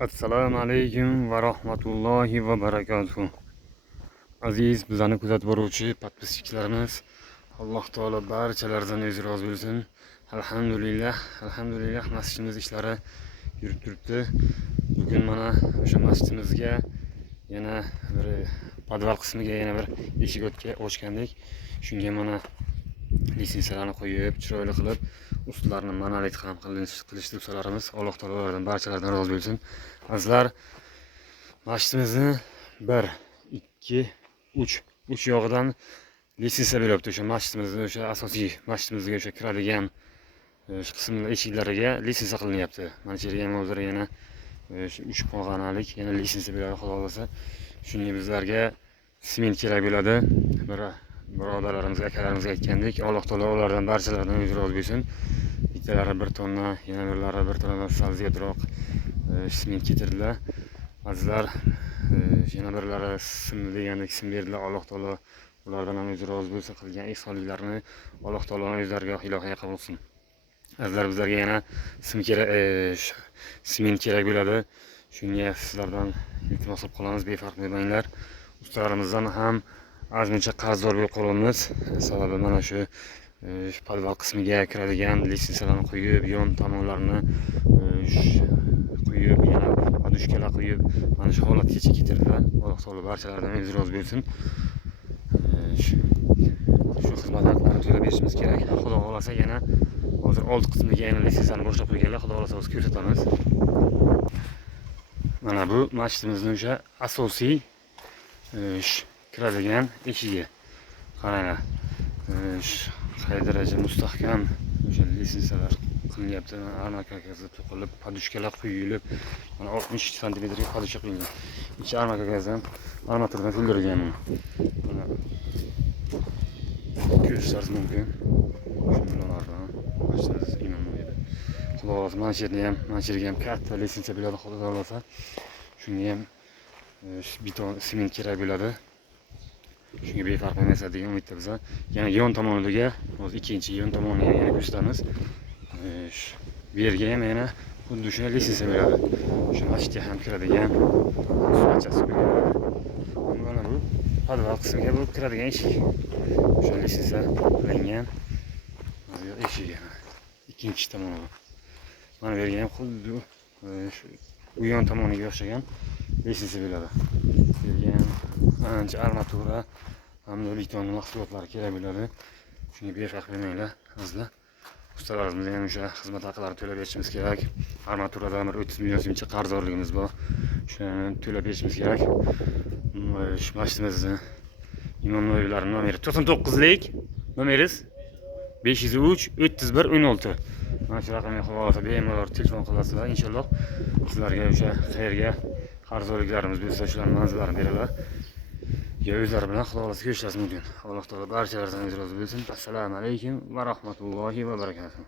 Assalomu alaykum va rahmatullohi va barakatuh. Aziz bizani kuzatib boruvchi podpischilarimiz, Alloh taolo barchalaridan o'zi rozi bo'lsin. Alhamdulillah masjidimiz ishlari yurib turibdi. Bugun mana o'sha masjidimizga yana bir podval qismiga yana bir eshik ochgandik. Shunga mana lisensiyalarni qo'yib, chiroyli qilib, ustlarini monolit ham qilishni so'rarimiz. Alloh taolo ulardan barchalaridan rozi bo'lsin. Azizlar, masjidimizni 1, 2, 3 yog'idan lisensiya beryapti. O'sha masjidimizni, o'sha asosiy masjidimizga o'sha kiradigan qismlar eshiklariga lisensiya qilinyapti. Mana shu yerga hozir yana 3 pog'onalik yana lisensiya beradi, xudo xolasa. Shunga bizlarga sement kerak bo'ladi. Birodarlarimizga, akalarimizga aytgandik. Alloh taolo ulardan barchalaridan o'zi rozi bo'lsin. Bittalari 1 tonna, yana birlari 1 tonnadan sal ziyodroq sement ketirdilar. Azizlar, yana birlari sim degandek sim berdilar. Alloh taolo ulardan ham o'zi rozi bo'lsin. Qilgan ihsonliklarini Alloh taoloning o'zlariga ilohiy qabul qilsin. Azizlar, bizlarga yana sement kerak bo'ladi. Shunga sizlardan iltimos qilib qolamiz, befarq bo'lmanglar. Ustalarimizdan ham azmuncha qarzdor bo'lib qolamiz. Sababi mana shu podval qismiga kiradigan lisensiyalarni qo'yib, yon tomonlarini qo'yib, yana podushkalar qo'yib, mana shu holatgacha ketirdilar. Alloh taolo barchalaridan o'zi rozi bo'lsin. Shu xizmat haqlarini to'lab berishimiz kerak. Xudo xolasa yana hozir old qismiga yana litsenziyani boshlab qo'yganlar. Xudo xolasa o'zi ko'rsatamiz. Mana bu masjidimizning o'sha asosiy kiradigan eshigi. Qaranglar. Qay daraja mustahkam o'sha lisensiyalar qilinyapti. Armakagazi to'qilib, podushkalar qo'yilib, mana 60 santimetrga podushka qo'yilgan. Ichi armakagazdan armaturdan to'ldirilgan. Mana ko'rishingiz mumkin. Shunlardan masjidimiz imomligi. Xudo xolasa mana shu yerga ham katta lisensiya beradi, xudo xolasa. Shunga ham beton, sement kerak bo'ladi. Shunga befarq bo'lmaysiz degan umidda biz. Yana yon tomoniga, hozir ikkinchi yon tomoniga yana ko'rsatamiz. Bu yerga ham yana xuddi shunday lisensiya beradi. O'sha masjidga ham kiradigan suratchasi qo'yiladi. Mana bu podval qismiga bu kiradigan eshik. O'sha lisensiya qilingan eshigi. Ikkinchi tomoni. Mana bu yerga ham xuddi bu yon tomoniga o'xshagan lisensiya beradi. Bu yerga ham ancha armatura hamda beton mahsulotlari kerak bo'ladi. Shunga befarq bo'lmanglar, azizlar. Ustalarimizga ham o'sha xizmat haqlarini to'lab berishimiz kerak. Armaturadan 30 million so'mcha qarzdorligimiz bor. Shuni to'lab berishimiz kerak. Shu masjidimizni imomlarining nomeri 99lik, nomeringiz 503 31 16. Mana shu raqamga havola bemalol telefon qilasizlar, inshaalloh sizlarga o'sha qayerga qarzdorliklarimiz bo'lsa, shularning manzillarini beralar. Ya o'zlari bilan xudo xolasa ko'rishingiz mumkin. Alloh taolo barchalaridan o'zi rozi bo'lsin. Assalomu alaykum va rahmatullohi va barakatuh.